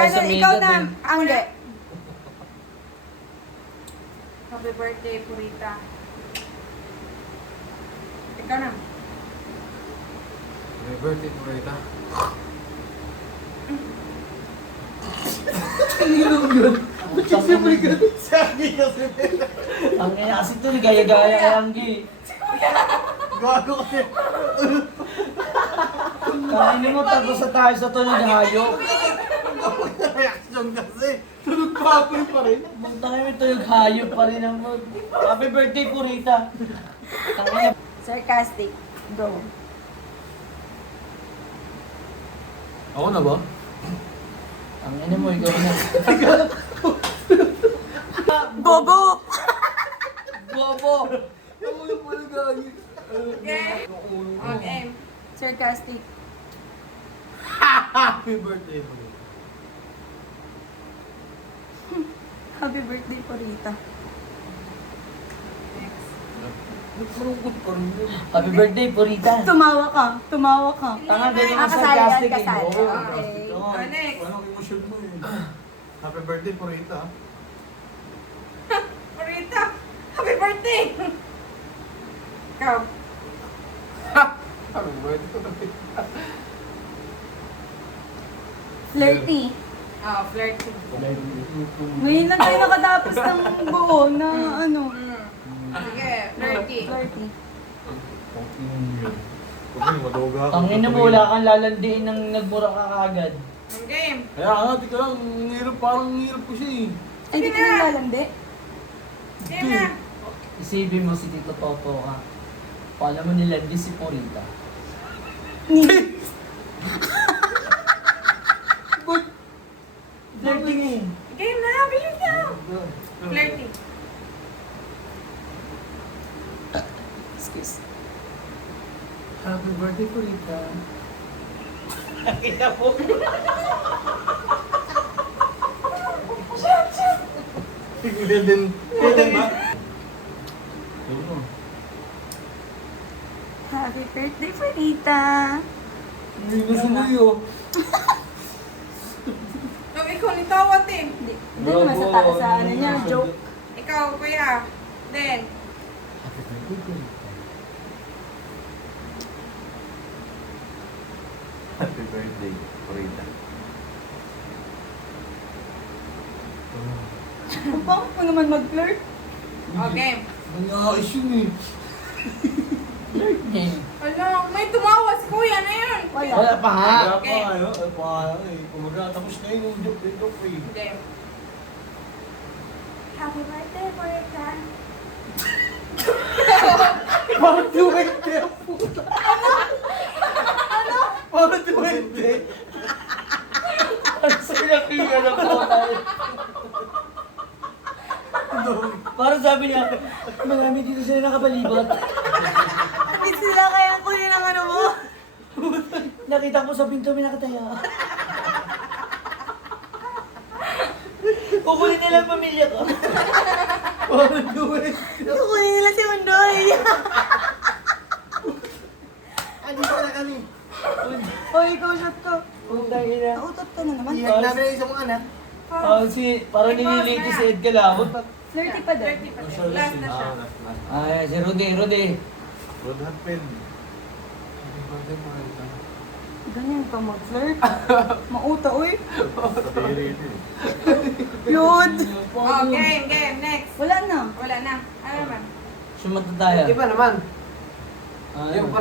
tayo sa Ganun, may ikaw edad na, eh. Angge. Happy birthday, Purita. Ikaw na. Happy birthday, Purita. Sabi kasi. Ang ina kasi ito, gaya-gaya kay Anggi. Gago kasi. Kainin mo, tapos sa tayo sa to naghayok. Reaction kasi. Tulog pa ako pa rin. Magtangin mo ito yung hayop pa rin ang mood. Happy birthday, Purita. Tangin na. Sarcastic. Go. Ako na ba? Ang ina mo, ikaw na. Bobo! Bobo! Ako yung pala gago. Okay. Okay. Sarcastic. Happy birthday, Purita. Happy birthday, Purita. Next. Nagmarungkot pa rin yun. Happy birthday, Purita. Tumawa ka. Tumawa ka. Tanga, ganyan Ah, ang kasali yan, sarcastic eh. kasali. Oo, Okay. plastic ka. Oh, next. Anong emosyon mo eh. Happy birthday, Purita. Purita! Happy birthday! Ikaw. Happy birthday, Purita. Flirty. Oh, flirty. Ngayon lang tayo nakatapos ng buo na ano. Sige, flirty. Flirty. Okay, madoga ako. Ang ina mo, wala kang lalandiin ng nagmura ka kagad. Ang game. Kaya nga, tika lang, hirap, parang hirap ko siya eh. Ay, di ka na lalandi. Game na. Isipin mo si Tito Toto ka. Paano mo nilandi si Purita? Flirting eh. Game na. Bilis na. Flirty. Excuse. Happy birthday, Purita. Ang ina mo. Eden. Eden ba? Happy birthday, Purita. Hindi na sumuyo. No, ikaw ni tawat eh. Hindi naman sa taas sa ano niya, joke. Ikaw, kuya. Then. Happy birthday, Purita. Happy birthday, Purita. Ang pangit mo naman mag-flirt. Oh, game. Nangyaayos yun eh. Flirting. Wala, may tumawa si kuya na yun. Wala. Wala pa ha. Wala pa kayo. Wala pa kayo eh. Kumaga, tapos na yun yung joke dito eh. Game. Happy birthday, Purita. Parang duwende ang puta. Ano? Parang duwende. Ang sinakita na po tayo. Parang sabi niya, marami dito sila nakabalibot. Hindi sila kaya kunin ang ano mo. Nakita ko sa pinto may nakataya. Kukunin nila ang pamilya ko. Parang duwende. Kukunin nila si Undoy. Ano na kami? O, ikaw shot ko. Putang ina. Nautot ka na naman. Iyak namin ang isang anak. Parang nililito si Ed Galabot. Flirty pa din. Flirty pa din. Last na siya. Ay, si Rudy. Rod Hotpen. Happy birthday, Purita. Ganyan pa mag-flirt. Mauta, uy. Katiri ito eh. Yun. Oh, game. Next. Wala na. Wala na. Ano naman? Sumata tayo. Iba naman. Ah, Yung